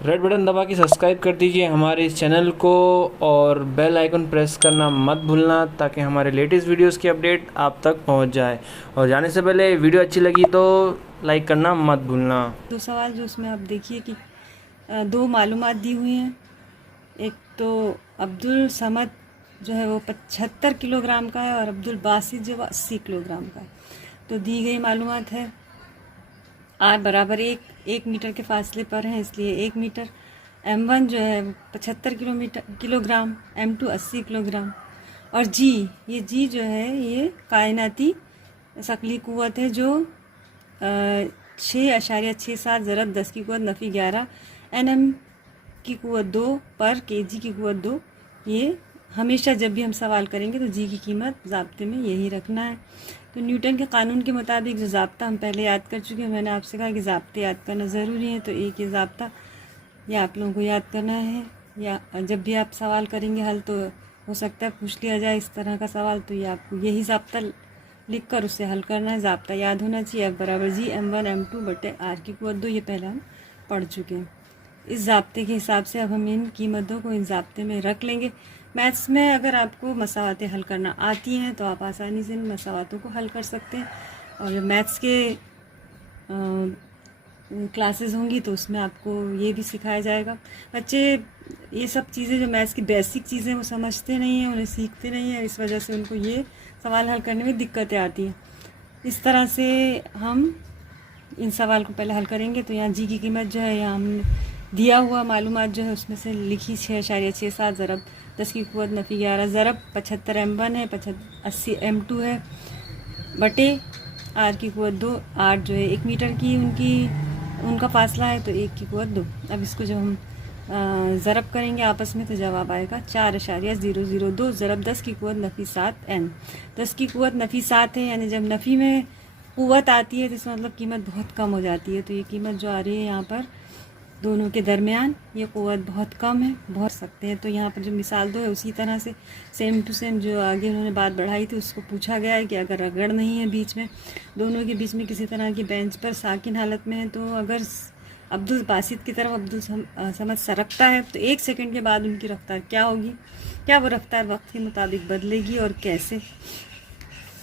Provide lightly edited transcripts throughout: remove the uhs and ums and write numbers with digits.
Red button दबा के subscribe कर दीजिए हमारे इस चैनल को और बेल आइकन प्रेस करना मत भूलना ताकि हमारे लेटेस्ट वीडियोस की अपडेट आप तक पहुंच जाए। और जाने से पहले वीडियो अच्छी लगी तो लाइक करना मत भूलना। दो सवाल जो उसमें आप देखिए कि दो मालूमात दी हुई हैं। एक तो अब्दुल समद जो है वो 75 किलोग्राम का है और अब्दुल बासित जो है 80 किलोग्राम का है। तो दी गई मालूमात है आर बराबर एक मीटर के फासले पर है, इसलिए 1 मीटर। M1 जो है 75 किलोग्राम, M2 80 किलोग्राम और जी जो है ये कायनाती शकली कुव्वत है जो 6.67 ज़रब 10 की कुव्वत नफ़ी 11 Nm की कुव्वत 2 पर kg की कुव्वत 2। ये हमेशा जब भी हम सवाल करेंगे तो जी की कीमत ज़ाब्ते में यही रखना है। तो न्यूटन के कानून के मुताबिक जो ज़ाब्ता हम पहले याद कर चुके हैं, मैंने आपसे कहा कि ज़ाब्ते याद करना ज़रूरी है, तो एक ये ज़ाब्ता या आप लोगों को याद करना है, या जब भी आप सवाल करेंगे हल तो हो सकता है पूछ लिया जाए इस तरह का सवाल, तो ये आपको यही ज़ाब्ता लिख कर उससे हल करना है। ज़ाब्ता याद होना चाहिए, F बराबर जी M1 M2 बटे R की कुव्वत 2, ये पहले हम पढ़ चुके हैं। इस ज़ाब्ते के हिसाब से अब हम इन कीमतों को इन ज़ाब्ते में रख लेंगे। मैथ्स में अगर आपको मसावातें हल करना आती हैं तो आप आसानी से इन मसावातों को हल कर सकते हैं। और जब मैथ्स के क्लासेस होंगी तो उसमें आपको ये भी सिखाया जाएगा। बच्चे ये सब चीज़ें जो मैथ्स की बेसिक चीज़ें वो समझते नहीं हैं, उन्हें सीखते नहीं हैं, इस वजह से उनको ये सवाल हल करने में दिक्कतें आती हैं। इस तरह से हम इन सवाल को पहले हल करेंगे। तो यहाँ जी की कीमत जो है यहाँ हमने दिया हुआ मालूमात जो है उसमें से लिखी 6.67 ज़रब 10 की कुव्वत नफ़ी 11 ज़रब 75 M1 है, 80 M2 है बटे R की कुव्वत 2। R जो है 1 मीटर की उनका फासला है, तो 1 की कुव्वत 2। अब इसको जब हम ज़रब करेंगे आपस में तो जवाब आएगा 4.002 ज़रब 10 की कुव्वत नफ़ी 7 N। 10 की कुव्वत नफ़ी 7 है, यानी जब नफ़ी में कुव्वत आती है तो इसका मतलब कीमत बहुत कम हो जाती है। तो ये कीमत जो आ रही है यहाँ पर दोनों के दरमियान ये कुव्वत बहुत कम है, बहुत सकते हैं। तो यहाँ पर जो मिसाल दो है उसी तरह से सेम टू सेम जो आगे उन्होंने बात बढ़ाई थी उसको पूछा गया है कि अगर रगड़ नहीं है बीच में, दोनों के बीच में किसी तरह की बेंच पर साकिन हालत में है, तो अगर अब्दुल बासित की तरफ अब्दुल समद सरकता है तो 1 सेकंड के बाद उनकी रफ्तार क्या होगी, क्या वो रफ्तार वक्त के मुताबिक बदलेगी और कैसे।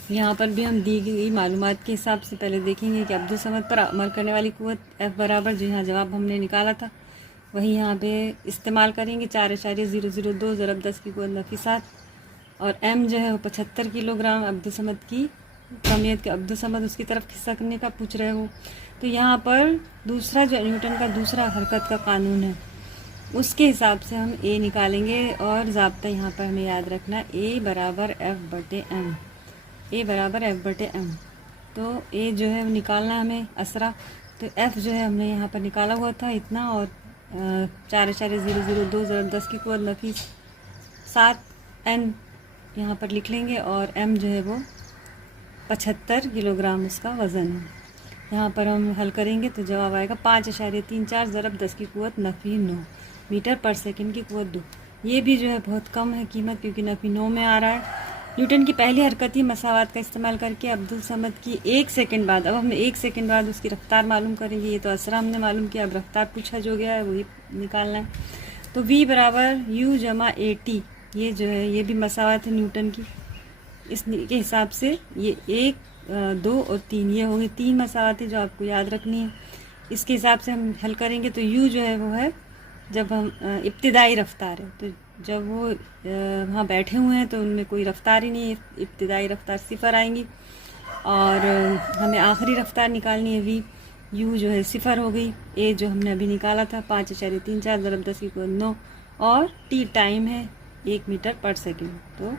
यहाँ पर भी हम दी गई मालूमात के हिसाब से पहले देखेंगे कि अब्दुल समद पर अमल करने वाली कुव्वत F बराबर जो यहाँ जवाब हमने निकाला था वही यहाँ पे इस्तेमाल करेंगे। 4.002 ज़रब 10 की कुव्वत नफ़ी 7 और M जो है वो 75 किलोग्राम अब्दुल समद की कमियत के अब्दुल समद उसकी तरफ खिसकने का पूछ रहे हो। तो यहाँ पर दूसरा जो न्यूटन का दूसरा हरकत का कानून है उसके हिसाब से हम A निकालेंगे और ज़ाब्ता यहाँ पर हमें याद रखना A बराबर F बटे M, A बराबर F बटे M। तो A जो है वो निकालना हमें असरा, तो F जो है हमने यहाँ पर निकाला हुआ था इतना, और 4.002 ज़रब 10 की कुव्वत नफ़ी 7 N यहाँ पर लिख लेंगे और M जो है वो 75 किलोग्राम उसका वज़न है। यहाँ पर हम हल करेंगे तो जवाब आएगा 5.34 ज़रब 10 की कुव्वत नफ़ी 9 मीटर पर सेकंड की कुव्वत 2। ये भी जो है बहुत कम है कीमत क्योंकि नफ़ी 9 में आ रहा है। न्यूटन की पहली हरकती मसावात का इस्तेमाल करके अब्दुल समद की 1 सेकंड बाद, अब हम 1 सेकंड बाद उसकी रफ्तार मालूम करेंगे। ये तो असरा हमने मालूम किया, अब रफ्तार पूछा जो गया है वही निकालना है। तो V बराबर U जमा AT, ये जो है ये भी मसावात है न्यूटन की, इसके हिसाब से ये 1, 2 और 3 ये होंगे 3 मसावातें जो आपको याद रखनी है। इसके हिसाब से हम हल करेंगे तो U जो है वो है जब हम इब्तिदाई रफ्तार है, तो जब वो वहाँ बैठे हुए हैं तो उनमें कोई रफ्तार ही नहीं है, इब्तिदाई रफ्तार 0 आएंगी। और हमें आखिरी रफ्तार निकालनी है V, U जो है 0 हो गई। A जो हमने अभी निकाला था 5.34 ज़रब 10 की कुव्वत 9 और T टाइम है 1 मीटर पर सेकंड। तो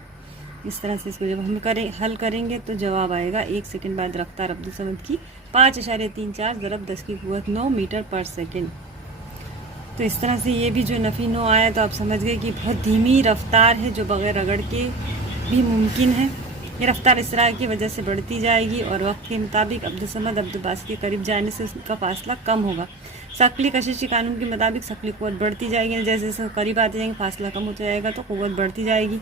इस तरह से इसको जब हम हल करेंगे तो जवाब आएगा 1 सेकंड बाद रफ्तार अब्दुल समद की 5.34 ज़रब 10 की कुव्वत 9 मीटर पर सेकंड। तो इस तरह से ये भी जो नफ़ी 9 आया तो आप समझ गए कि बहुत धीमी रफ्तार है जो बग़ैर रगड़ के भी मुमकिन है। ये रफ्तार इसरार की वजह से बढ़ती जाएगी और वक्त के मुताबिक अब्दुल समद अब्दुल बासित के करीब जाने से उसका फासला कम होगा। शकली कशिश के कानून के मुताबिक शकली कुव्वत बढ़ती जाएगी, जैसे जैसे करीब आते जाएंगे फासला कम होता जाएगा तो कुव्वत बढ़ती जाएगी,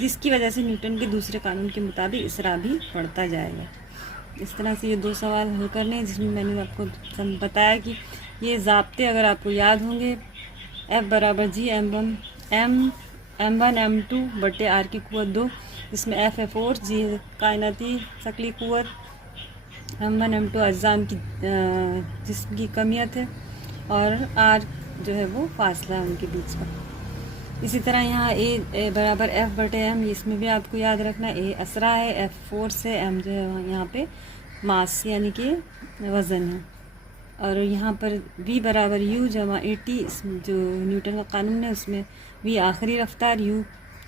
जिसकी वजह से न्यूटन के दूसरे कानून के मुताबिक इसरा भी बढ़ता जाएगा। इस तरह से ये 2 सवाल हल करने हैं जिसमें मैंने आपको बताया कि ये ज़ाब्ते अगर आपको याद होंगे F बराबर जी M1 M2 बटे R की कुवत 2, जिसमें F है फोर्स, जी कायनाती शकली कुवत, M1 M2 अज़ाम की जिस्म की कमियत है, और R जो है वो फासला है उनके बीच का। इसी तरह यहाँ ए बराबर F बटे M, इसमें भी आपको याद रखना ए असरा है, F फोर्स है, M जो है यहाँ पे मास यानी कि वज़न है। और यहाँ पर V बराबर U जमा AT, जो न्यूटन का कानून है उसमें V आखिरी रफ्तार, U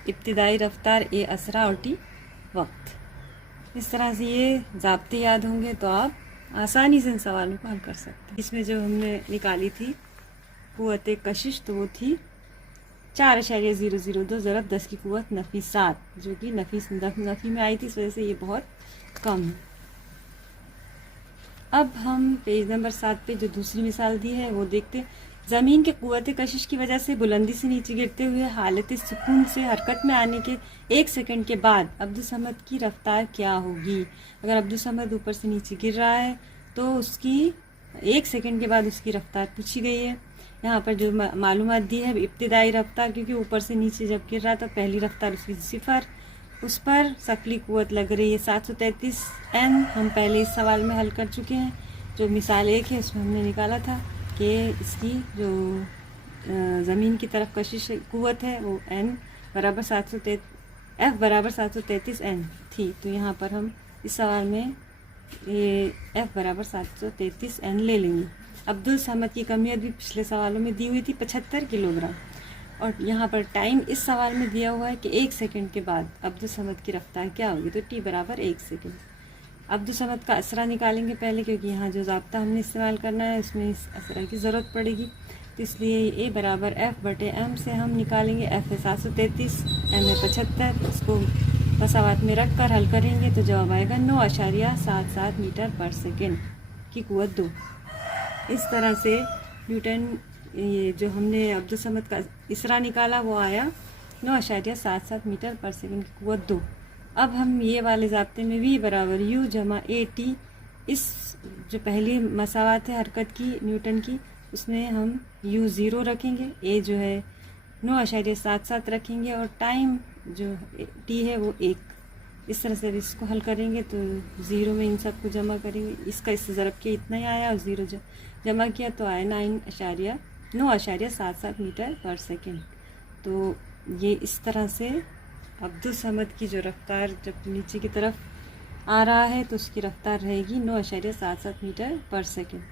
इब्तिदाई रफ्तार, A असरा और T वक्त। इस तरह से ये ज़ाब्ते याद होंगे तो आप आसानी से इन सवालों को हल कर सकते हैं। इसमें जो हमने निकाली थी कुव्वत कशिश, तो वो थी 4.002 ज़रब 10 की कुव्वत नफ़ी 7, जो कि नफ़ी में आई थी, इस वजह से ये बहुत कम है। अब हम पेज नंबर 7 पे जो दूसरी मिसाल दी है वो देखते हैं। ज़मीन के कुव्वत कशिश की वजह से बुलंदी से नीचे गिरते हुए हालत सुकून से हरकत में आने के 1 सेकंड के बाद अब्दुस्समद की रफ्तार क्या होगी। अगर अब्दुस्समद ऊपर से नीचे गिर रहा है तो उसकी 1 सेकंड के बाद उसकी रफ्तार पूछी गई है। यहाँ पर जो मालूमात दी है इब्तिदाई रफ्तार, क्योंकि ऊपर से नीचे जब गिर रहा था पहली रफ्तार उसकी 0, उस पर शकली कुव्वत लग रही है 733 N। हम पहले इस सवाल में हल कर चुके हैं। जो मिसाल 1 है उसमें हमने निकाला था कि इसकी जो ज़मीन की तरफ कशिश कुव्वत है वो F बराबर 733 N थी। तो यहाँ पर हम इस सवाल में ये F बराबर 733 N ले लेंगे। अब्दुल समद की कमियत भी पिछले सवालों में दी हुई थी 75 किलोग्राम, और यहाँ पर टाइम इस सवाल में दिया हुआ है कि 1 सेकंड के बाद अब्दुल समद की रफ्तार क्या होगी, तो T बराबर 1 सेकंड। अब्दुल समद का असरा निकालेंगे पहले, क्योंकि यहाँ जो ज़ाब्ता हमने इस्तेमाल करना है उसमें इस असरा की ज़रूरत पड़ेगी, तो इसलिए A बराबर F बटे M से हम निकालेंगे। F है 733, M है 75, इसको मसावात में रख कर हल करेंगे तो जवाब आएगा 9.77 मीटर पर सेकेंड की कुव्वत 2। इस तरह से न्यूटन ये जो हमने अब्दुल समद का इसरा निकाला वो आया 9.77 मीटर पर सेकंड की कुव्वत 2। अब हम ये वाले ज़ाब्ते में V बराबर U जमा AT, इस जो पहली मसावात है हरकत की न्यूटन की, उसमें हम U 0 रखेंगे, A जो है 9.77 रखेंगे, और टाइम जो T है वो 1। इस तरह से इसको हल करेंगे तो 0 में इन सब को जमा करेंगे, इसका इससे ज़रब के इतना ही आया और 0 जमा किया तो आया 9.77 मीटर पर सेकेंड। तो ये इस तरह से अब्दुल समद की जो रफ्तार जब नीचे की तरफ आ रहा है तो उसकी रफ्तार रहेगी 9.77 मीटर पर सेकेंड।